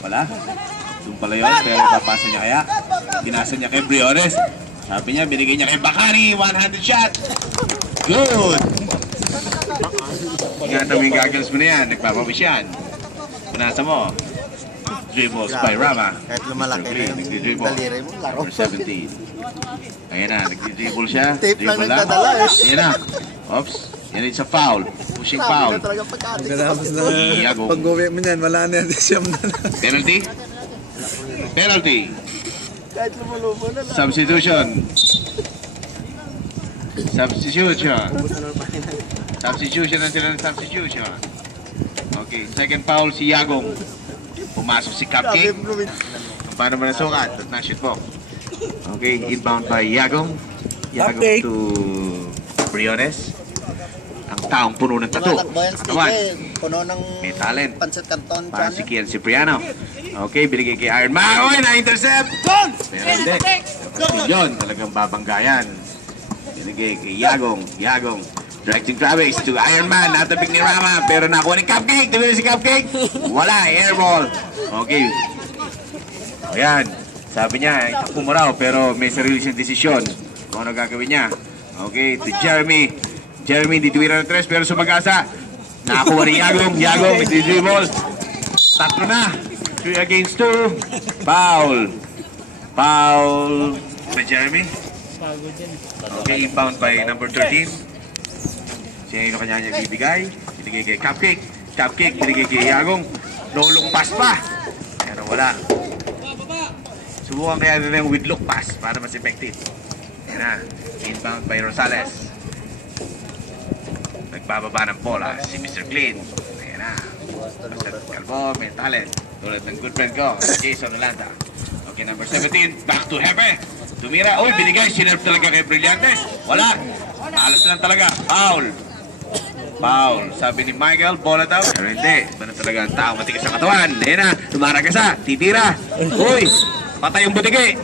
Wala. Doon pala yun, pero papasa niya kaya. Pinasa niya kay Briones. Sabi niya, binigay niya kay Bakari. 100 shot. Good. Ingatan mo yung goggles mo na yan. Nagpapawis yan. Pinasa mo. Dribbles by Rama. Kahit lumalaki na yung daliri mo, laro. Number 17. Ayan na, nagdi-dribble siya. Tape lang Dribble nagdadala eh. Ayan na. Oops. Yan it's a foul. Pushing foul. Sabi na talaga pagkatik. Pagkatapos na Iago. pag-uwi mo niyan, wala na yan. Siyam na na. Penalty? Penalty. Kahit lumulubo na lang. Substitution. Substitution. Substitution na sila ng substitution. Okay, second foul si Yagong. Pumasok si Cupcake. Paano mo nasukat? At na-shoot mo. Okay, inbound by Yagong. Yagong Cupcake. to Briones. Ang taong puno ng tattoo. Tumalakbo yan, Katawan. Steve. Puno ng May talent. pancit canton. Para si Kian Cipriano. Okay, binigay kay Iron Man. Oy, na-intercept! Pero hindi. Yun, talagang babanggayan. Binigay kay Yagong. Yagong. Directing Travis to Iron Man. Natabig ni Rama. Pero nakuha ni Cupcake. Diba si Cupcake? Wala, airball. Okay. O yan. Sabi niya, itakbo mo raw. Pero may sarili siyang desisyon kung ano gagawin niya. Okay, to Jeremy. Jeremy, dituwira ng tres. Pero sumag-asa. Nakakuha ni Yagong. Yagong, nagdi-dribble. Tatlo na. 3 against 2. Foul. Foul. By Jeremy. Okay, inbound by number 13. Sino kanya niya bibigay? Binigay kay Cupcake. Cupcake, binigay kay Yagong. Lolong pass pa. Pero wala. Subukan kaya nila yung with look pass para mas effective. Yan na. Inbound by Rosales. Nagbababa ng bola si Mr. Clean. Ayan na. Basta Calvo, may talent. Tulad ng good friend ko, Jason Olanda. Okay, number 17. Back to Hepe. Tumira. Uy, binigay. Sinerve talaga kay Brillantes. Wala. Malas lang talaga. Foul. Foul. Sabi ni Michael, bola daw. Pero hindi. Iba na talaga ang tao matigas sa katawan. Ayan na. Tumaragasa. Titira. Uy. Patay yung butiki.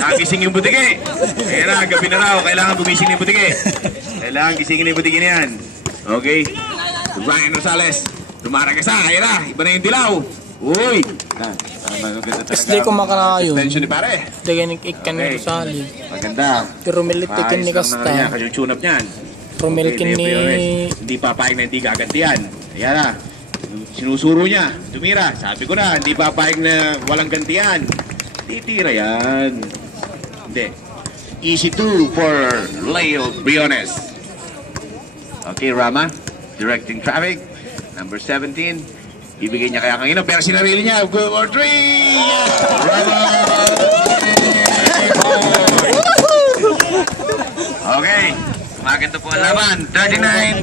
Nagising yung butiki. Ayan na. Gabi na raw. Kailangan gumising yung butiki. Kailangan gisingin yung butiki na yan. Okay. Ryan Rosales. Tumaragasa. Ayan na. Iba na yung dilaw. Uy. Hindi ko makakayon. Tension ni pare. Hindi ka ni Rosali. Maganda. Pero militikin ni Casta. Kanyang tune-up niyan. Rumilkin ni... Hindi papayag na hindi gagantihan. Ayan na. Sinusuro niya. Tumira. Sabi ko na, hindi papayag na walang gantihan. Titira yan. Hindi. Easy 2 for Leo Briones. Okay, Rama. Directing traffic. Number 17. Ibigay niya kaya kanina. Pero sinarili niya. Good for 3! Rama! Okay. Maganda po ang laban. 39.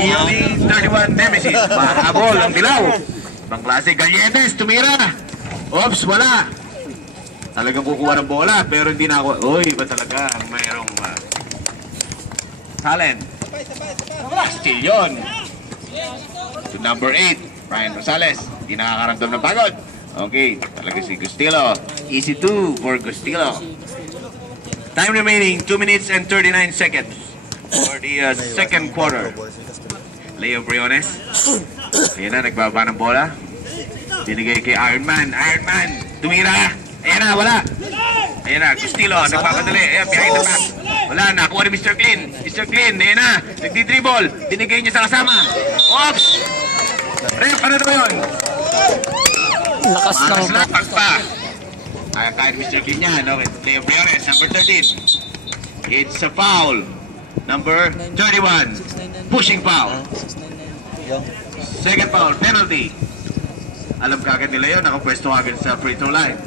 Ioni, 31. Nemesis. Mahabol ang dilaw. Ibang klase. Galletes. Tumira. Oops, wala. Talagang kukuha ng bola. Pero hindi na ako. Uy, iba talaga. Mayroong talent. Still yun. To number 8. Ryan Rosales. Hindi nakakaramdam ng pagod. Okay. Talaga si Gustilo. Easy 2 for Gustilo. Time remaining 2 minutes and 39 seconds for the second quarter. Leo Briones. Ayan na, nagbaba ng bola. Binigay kay Iron Man. Iron Man, tumira. Ayan na, wala. Ayan na, Gustilo, nagpapadali. Ayan, behind the back. Wala, nakuha ni Mr. Clean. Mr. Clean, ayan na, nagdi-dribble. Binigay niya sa kasama. Oops! Rep, ano ito yun? Lakas ng... Makas lang, pagpa. Kahit Mr. Clean yan, okay. Leo Briones, number 13. It's a foul. Number 31. Pushing foul. Second foul, penalty. Alam kagad nila yun, nakapwesto agad sa free throw line.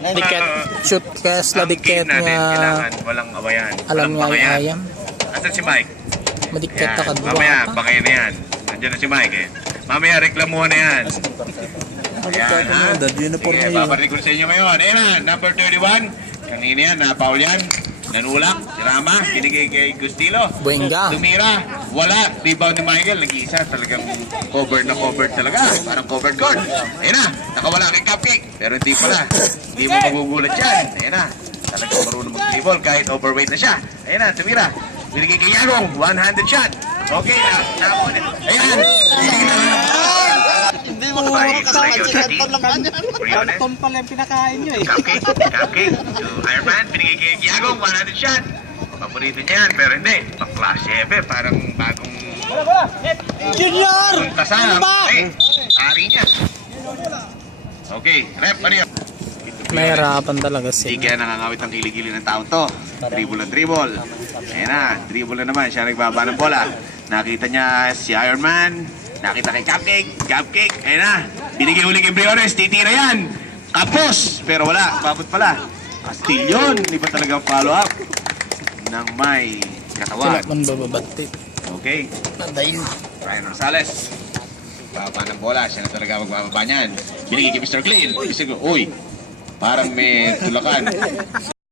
Diket, shoot kaya sila diket natin, nga... kailangan walang awayan. Alam Walang nga yung bangayan. ayam. Asan si Mike? Madiket Yan, na kadwa mamaya, ka. bangayan na yan. Nandiyan na si Mike eh. Mamaya, reklamuhan na yan. Ayan, ha? Uniform Sige, na yun. babarinig ko sa inyo ngayon. Ayan na, number 31. Kanina yan, na-foul yan. Nanulak, si Rama, binigay kay Gustilo. Buenga. Tumira, wala. Rebound ni Michael, nag-iisa. Talagang covered na covered talaga. Parang covered court. Ayan na, nakawala kay Cupcake. Pero hindi pala. Hindi mo magugulat yan. Ayan na, talagang marunong mag-dribble kahit overweight na siya. Ayan na, tumira. Binigay kay Yagong, one-handed shot. Okay, ayan. Hindi mo by Leo City. Briones. Tom pala yung pinakain nyo eh. Cupcake to Iron Man. Binigay kay Yagong, 100 shot. Paborito niya yan, pero hindi. Pang-class 7, parang bagong Junior! puntasan. Ano ba? Ari niya. Okay, rep, ano yun? Mahirapan talaga Hindi sila. kaya nangangawit ang kiligili ng taon to. Dribble na dribble. Ayan na, dribble na naman. Siya nagbaba ng bola. Nakita niya si Iron Man. Nakita kay Cupcake. Ayan na. Binigay uli kay Briones. Titira yan. Kapos. Pero wala. Babot pala. Castillon. Hindi ba talaga follow up ng may Sila katawan. man bababati. Okay. Ryan Rosales. Baba ng bola. Siya na talaga magbababa niyan. Binigay kay Mr. Clean. Uy, parang may tulakan.